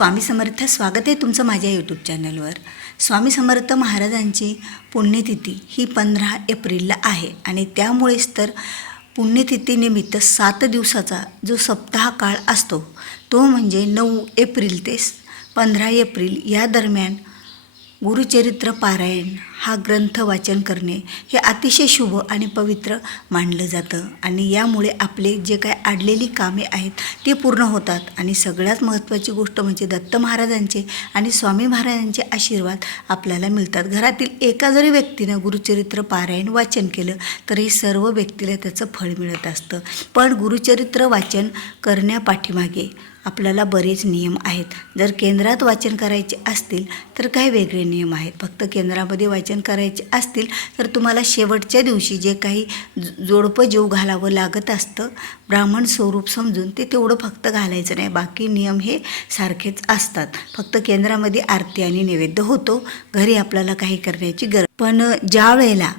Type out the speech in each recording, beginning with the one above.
स्वामी समर्थ स्वागत आहे तुमचं माझ्या यूट्यूब चॅनलवर। स्वामी समर्थ महाराजांची पुण्यतिथी ही 15 एप्रिलला आहे आणि त्यामुळेच तर पुण्यतिथीनिमित्त 7 दिवसाचा जो सप्ताह काळ असतो तो म्हणजे 9 एप्रिल ते 15 एप्रिल या दरम्यान गुरुचरित्र पारायण हा ग्रंथ वाचन करणे हे अतिशय शुभ आणि पवित्र मानलं जातं आणि यामुळे आपले जे काय अडलेली कामे आहेत ते पूर्ण होतात। आणि सगळ्यात महत्त्वाची गोष्ट म्हणजे दत्त महाराजांचे आणि स्वामी महाराजांचे आशीर्वाद आपल्याला मिळतात। घरातील एका जरी व्यक्तीनं गुरुचरित्र पारायण वाचन केलं तरी सर्व व्यक्तीला त्याचं फळ मिळत असतं। पण गुरुचरित्र वाचन करण्यापाठीमागे आपल्याला बरेच नियम आहेत। जर केंद्रात वाचन करायचे असतील तर काही वेगळे नियम आहेत। फक्त केंद्रामध्ये वाचन करायचे असतील तर तुम्हाला शेवटच्या दिवशी जे काही जोडपं जेव घालावं लागत असतं ब्राह्मण स्वरूप समजून ते तेवढं फक्त घालायचं नाही, बाकी नियम हे सारखेच असतात। फक्त केंद्रामध्ये आरती आणि नैवेद्य होतो, घरी आपल्याला काही करण्याची गरज। पण ज्या वेळेला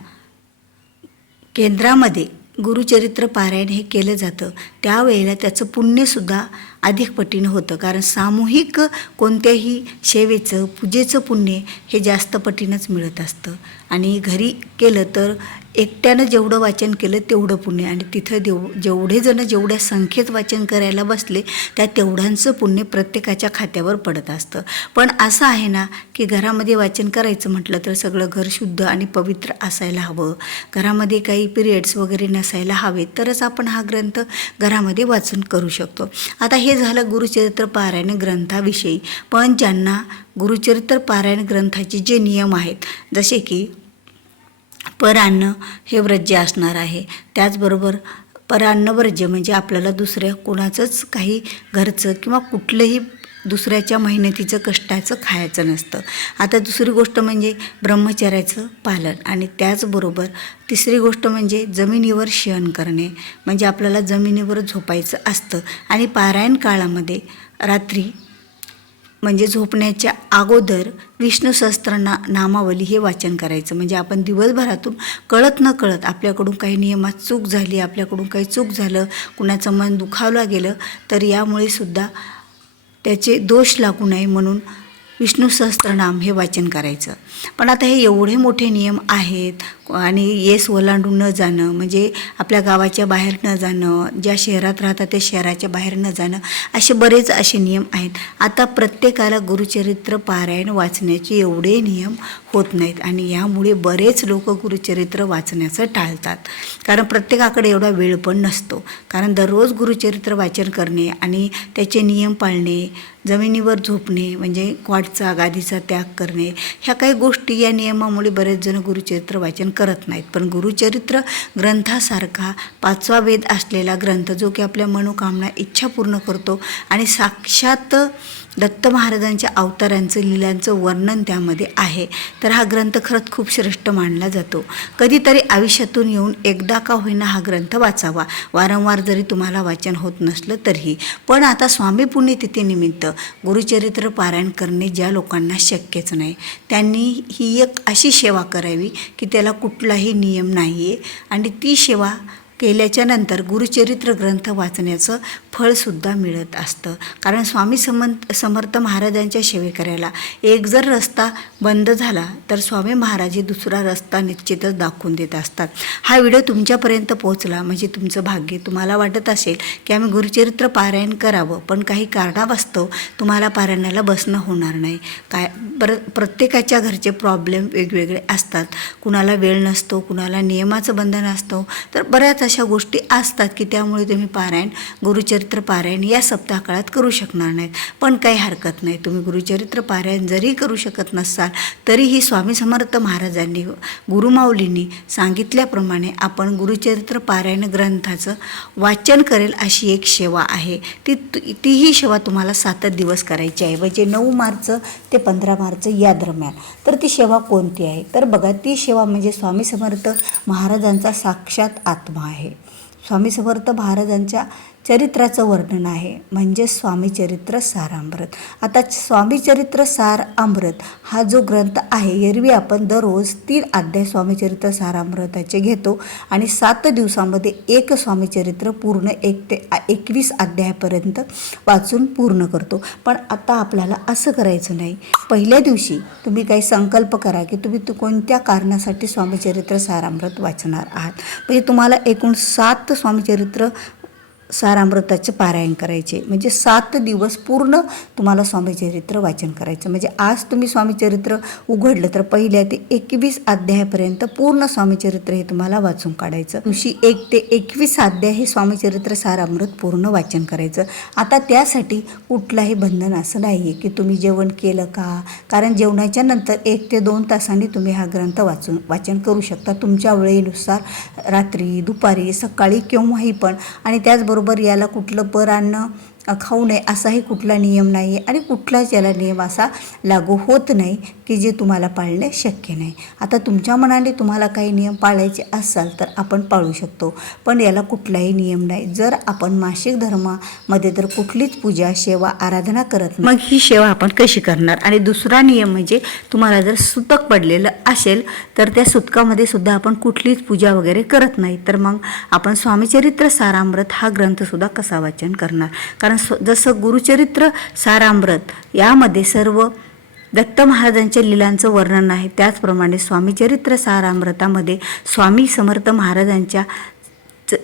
केंद्रामध्ये गुरुचरित्र पारायण हे केलं जातं त्यावेळेला त्याचं पुण्यसुद्धा अधिक पटीनं होतं, कारण सामूहिक कोणत्याही सेवेचं पूजेचं पुण्य हे जास्त पटीनंच मिळत असतं। आणि घरी केलं तर एकट्यानं जेवढं वाचन केलं तेवढं पुण्य, आणि तिथं जेवढे जण जेवढ्या संख्येत वाचन करायला बसले त्या तेवढ्यांचं पुण्य प्रत्येकाच्या खात्यावर पडत असतं। पण असं आहे ना की घरामध्ये वाचन करायचं म्हटलं तर सगळं घर शुद्ध आणि पवित्र असायला हवं, घरामध्ये काही पिरियड्स वगैरे नसायला हवे, तरच आपण हा ग्रंथ घरामध्ये वाचन करू शकतो। आता हे झालं गुरुचरित्र पारायण ग्रंथाविषयी। पण ज्यांना गुरुचरित्र पारायण ग्रंथाचे जे नियम आहेत, जसे की परान्न हे व्रज्य असणार आहे, त्याचबरोबर परान्न व्रज्य म्हणजे आपल्याला दुसऱ्या कोणाचंच काही घरचं किंवा कुठलंही दुसऱ्याच्या मेहनतीचं कष्टाचं खायचं नसतं। आता दुसरी गोष्ट म्हणजे ब्रह्मचर्याचं पालन, आणि त्याचबरोबर तिसरी गोष्ट म्हणजे जमिनीवर शयन करणे, म्हणजे आपल्याला जमिनीवर झोपायचं असतं। आणि पारायण काळामध्ये रात्री म्हणजे झोपण्याच्या अगोदर विष्णू सहस्त्रनामावली हे वाचन करायचं। म्हणजे आपण दिवसभरातून कळत न कळत आपल्याकडून काही नियमात चूक झाली, आपल्याकडून काही चूक झालं, कुणाचं मन दुखावलं गेलं तर यामुळे सुद्धा त्याचे दोष लागू नये म्हणून विष्णू सहस्त्रनाम हे वाचन करायचं। पण आता हे एवढे मोठे नियम आहेत आणि येस ओलांडून न जाणं, म्हणजे आपल्या गावाच्या बाहेर न जाणं, ज्या शहरात राहतात त्या शहराच्या बाहेर न जाणं, असे बरेच असे नियम आहेत। आता प्रत्येकाला गुरुचरित्र पारायण वाचण्याचे एवढे नियम होत नाहीत आणि यामुळे बरेच लोक गुरुचरित्र वाचण्याचं टाळतात, कारण प्रत्येकाकडे एवढा वेळ पण नसतो। कारण दररोज गुरुचरित्र वाचन करणे आणि त्याचे नियम पाळणे, जमिनीवर झोपणे म्हणजे क्वाटचा गादीचा त्याग करणे, ह्या काही गोष्टी या नियमामुळे बरेच जण गुरुचरित्र वाचन करत नाहीत। पण गुरुचरित्र ग्रंथासारखा 5वा वेद असलेला ग्रंथ जो की आपल्या मनोकामना इच्छा पूर्ण करतो आणि साक्षात दत्त महाराजांच्या अवतारांचं लीलांचं वर्णन त्यामध्ये आहे, तर हा ग्रंथ खरंच खूप श्रेष्ठ मानला जातो। कधीतरी आयुष्यातून येऊन एकदा का होईना हा ग्रंथ वाचावा, वारंवार जरी तुम्हाला वाचन होत नसलं तरीही। पण आता स्वामी पुण्यतिथीनिमित्त गुरुचरित्र पारायण करणे ज्या लोकांना शक्यच नाही त्यांनी ही एक अशी सेवा करावी की त्याला कुठलाही नियम नाही आहे, आणि ती सेवा केल्याच्या नंतर गुरुचरित्र ग्रंथ वाचण्याचं फळसुद्धा मिळत असतं। कारण स्वामी समर्थ महाराजांच्या सेवेकऱ्याला एक जर रस्ता बंद झाला तर स्वामी महाराज हे दुसरा रस्ता निश्चितच दाखवून देत असतात। हा व्हिडिओ तुमच्यापर्यंत पोहोचला म्हणजे तुमचं भाग्य। तुम्हाला वाटत असेल की आम्ही गुरुचरित्र पारायण करावं, पण काही कारणास्तव तुम्हाला पारायणाला बसणं होणार नाही, काय प्रत्येकाच्या घरचे प्रॉब्लेम वेगवेगळे असतात, कुणाला वेळ नसतो, कुणाला नियमाचं बंधन असतं, तर बऱ्याच अशा गोष्टी असतात की त्यामुळे तुम्ही गुरुचरित्र पारायण या सप्ताह काळात करू शकणार नाहीत। पण काही हरकत नाही, तुम्ही गुरुचरित्र पारायण जरी करू शकत नसाल तरीही स्वामी समर्थ महाराजांनी गुरुमाऊलींनी सांगितल्याप्रमाणे आपण गुरुचरित्र पारायण ग्रंथाचं वाचन करेल अशी एक सेवा आहे, तीही सेवा तुम्हाला 7 दिवस करायची आहे, म्हणजे 9 मार्च ते 15 मार्च या दरम्यान। तर ती सेवा कोणती आहे तर बघा, ती सेवा म्हणजे स्वामी समर्थ महाराजांचा साक्षात आत्मा आहे। स्वामी समर्थ महाराजांच्या चरित्राचं वर्णन आहे, म्हणजे स्वामीचरित्र सारामृत. आता स्वामीचरित्र सार अमृत हा जो ग्रंथ आहे, एरवी आपण दररोज 3 अध्याय स्वामीचरित्र सारामृताचे घेतो आणि 7 दिवसामध्ये एक स्वामीचरित्र पूर्ण 1 ते 21 अध्यायापर्यंत वाचून पूर्ण करतो. पण आता आपल्याला असं करायचं नाही. पहिल्या दिवशी तुम्ही काही संकल्प करा की तुम्ही कोणत्या कारणासाठी स्वामीचरित्र सारामृत वाचणार आहात. म्हणजे तुम्हाला एकूण 7 स्वामीचरित्र सारामृताचे पारायण करायचे, म्हणजे 7 दिवस पूर्ण तुम्हाला स्वामीचरित्र वाचन करायचं. म्हणजे आज तुम्ही स्वामीचरित्र उघडलं तर पहिल्या ते 21 अध्यायापर्यंत पूर्ण स्वामीचरित्र हे तुम्हाला वाचून काढायचं. दिवशी 1 ते 21 अध्याय हे स्वामीचरित्र सारामृत पूर्ण वाचन करायचं. आता त्यासाठी कुठलाही बंधन असं नाही आहे की तुम्ही जेवण केलं का, कारण जेवणाच्या नंतर 1 ते 2 तासांनी तुम्ही हा ग्रंथ वाचन करू शकता तुमच्या वेळेनुसार, रात्री, दुपारी, सकाळी, केव्हाही पण. आणि त्याचबरोबर याला कुठलं परान्न खाऊ नये असाही कुठला नियम नाही आहे आणि कुठलाच याला नियम असा लागू होत नाही की जे तुम्हाला पाळणे शक्य नाही. आता तुमच्या मनाने तुम्हाला काही नियम पाळायचे असाल तर आपण पाळू शकतो, पण याला कुठलाही नियम नाही. जर आपण मासिक धर्मामध्ये जर कुठलीच पूजा, सेवा, आराधना करत नाही, मग ही सेवा आपण कशी करणार? आणि दुसरा नियम म्हणजे तुम्हाला जर सुतक पडलेलं असेल तर त्या सुतकामध्ये सुद्धा आपण कुठलीच पूजा वगैरे करत नाही, तर मग आपण स्वामीचरित्र सारामृत हा ग्रंथसुद्धा कसा वाचन करणार? कारण जसं गुरुचरित्र सारामृत यामध्ये सर्व दत्त महाराजांच्या लीलांचं वर्णन आहे, त्याचप्रमाणे स्वामीचरित्र सारामृतामध्ये स्वामी समर्थ महाराजांच्या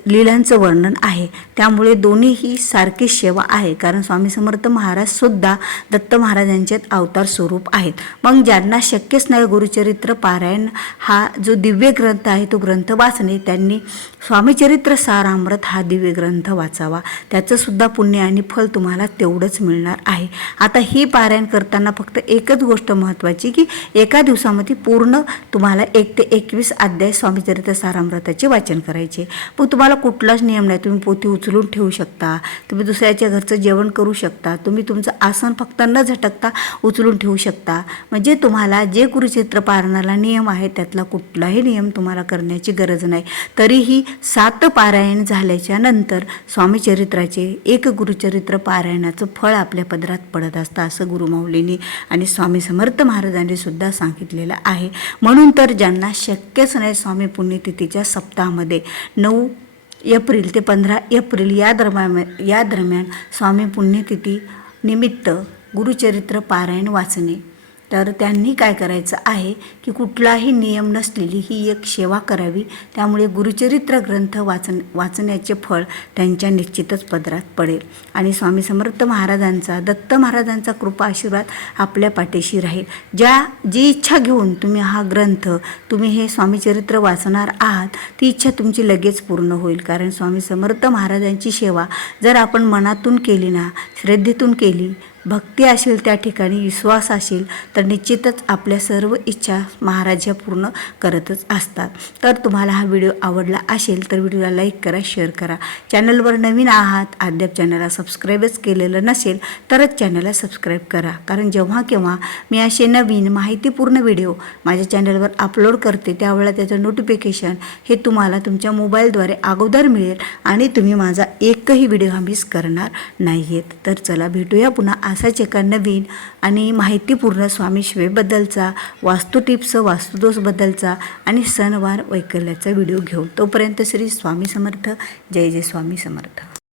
लीलांचं वर्णन आहे. त्यामुळे दोन्हीही सारखी सेवा आहे, कारण स्वामी समर्थ महाराज सुद्धा दत्त महाराजांचे अवतार स्वरूप आहेत. मग ज्यांना शक्यच नाही गुरुचरित्र पारायण हा जो दिव्य ग्रंथ आहे तो ग्रंथ वाचणे, त्यांनी स्वामीचरित्र सारामृत हा दिव्य ग्रंथ वाचावा. त्याचं सुद्धा पुण्य आणि फल तुम्हाला तेवढंच मिळणार आहे. आता ही पारायण करताना फक्त एकच गोष्ट महत्त्वाची की एका दिवसामध्ये पूर्ण तुम्हाला 1 ते 21 अध्याय स्वामीचरित्र सारामृताचे वाचन करायचे. पण तुम्हाला कुठलाच नियम नाही. तुम्ही पोथी उचलून ठेवू शकता, तुम्ही दुसऱ्याच्या घरचं जेवण करू शकता, तुम्ही तुमचं आसन फक्त न झटकता उचलून ठेवू शकता. म्हणजे तुम्हाला जे गुरुचरित्र पारायणाला नियम आहे त्यातला कुठलाही नियम तुम्हाला करण्याची गरज नाही. तरीही 7 पारायण झाल्याच्या नंतर स्वामीचरित्राचे एक गुरुचरित्र पारायणाचं फळ आपल्या पदरात पडत असतं, असं गुरुमाऊलींनी आणि स्वामी समर्थ महाराजांनी सुद्धा सांगितलेलं आहे. म्हणून तर ज्यांना शक्यच नाही स्वामी पुण्यतिथीच्या सप्ताहामध्ये 9 एप्रिल ते 15 एप्रिल या दरम्यान स्वामी पुण्यतिथी निमित्त गुरुचरित्र पारायण वाचणे, तर त्यांनी काय करायचं आहे की कुठलाही नियम नसलेली ही एक सेवा करावी. त्यामुळे गुरुचरित्र ग्रंथ वाचण्याचे फळ त्यांच्या निश्चितच पदरात पडेल आणि स्वामी समर्थ महाराजांचा, दत्त महाराजांचा कृपा आशीर्वाद आपल्या पाठीशी राहील. जी इच्छा घेऊन तुम्ही हा ग्रंथ, तुम्ही हे स्वामीचरित्र वाचणार आहात, ती इच्छा तुमची लगेच पूर्ण होईल. कारण स्वामी समर्थ महाराजांची सेवा जर आपण मनातून केली ना, श्रद्धेतून केली, भक्ती असेल, त्या ठिकाणी विश्वास असेल, तर निश्चितच आपल्या सर्व इच्छा महाराज ह्या पूर्ण करतच असतात. तर तुम्हाला हा व्हिडिओ आवडला असेल तर व्हिडिओला लाईक करा, शेअर करा. चॅनलवर नवीन आहात, अद्याप चॅनलला सबस्क्राईबच केलेलं नसेल तरच चॅनलला सबस्क्राईब करा. कारण जेव्हा केव्हा मी असे नवीन माहितीपूर्ण व्हिडिओ माझ्या चॅनलवर अपलोड करते त्यावेळेला त्याचं नोटिफिकेशन हे तुम्हाला तुमच्या मोबाईलद्वारे अगोदर मिळेल आणि तुम्ही माझा एकही व्हिडिओ हा मिस करणार नाही आहेत. तर चला भेटूया पुन्हा असाच एका नवीन आणि माहितीपूर्ण स्वामी शिवेबद्दलचा, वास्तू टिप्स, वास्तुदोषबद्दलचा आणि सणवार वैकल्याचा व्हिडिओ घेऊन. तोपर्यंत श्री स्वामी समर्थ. जय जय स्वामी समर्थ.